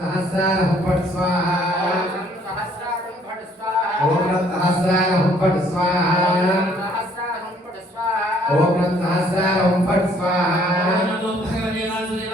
సహస్రారం పట్స్వాహా సహస్రారం ఫట్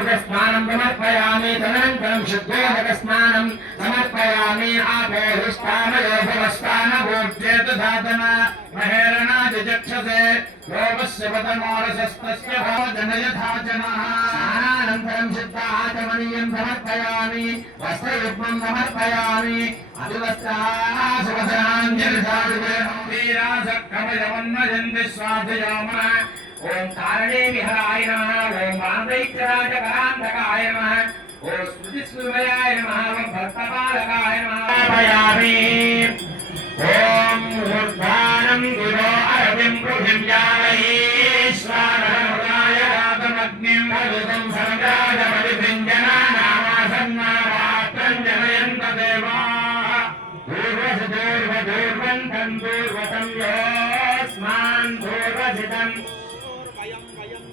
घटस्नानम् समर्पयामि तदनन्तरम् शुद्धोदकस्नानम् समर्पयामि आपोहिष्ठामयो भवस्तानभोज्ये महेरणा जचक्षसे गोपस्य पदमोरसस्तस्य भोजनयथा जनः। स्नानानन्तरम् सिद्धाचमनीयम् समर्पयामि वस्त्रयुग्मम् समर्पयामि। अभिवस्त्रासुवसनाञ्जलिधातुवे वीरासक्रमयमन्मयन्ति स्वाधयामः ओम तारणे विहराय नमः। ओम बान्धैक्यराजकान्तकाय नमः। ओम स्मृतिस्मृतयाय नमः। ओम भक्तपालकाय नमः। ओम ऊर्ध्वानं गुरो अरविं पृथिं जावयीश्वराय रातमग्निं हरितं सन्द्राजमदितिं जनानामासन्नारात्रं जनयन्त देवाः। पूर्वसदूर्वदूर्वं तन्दूर्वतं योऽस्मान्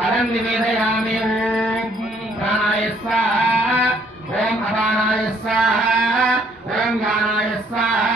పదం నివేదయామి. ఓం ప్రాణాయ స్వాహ. ఓం అపానాయ స్వాహ. ఓం జ్ఞానాయ స్వాహ.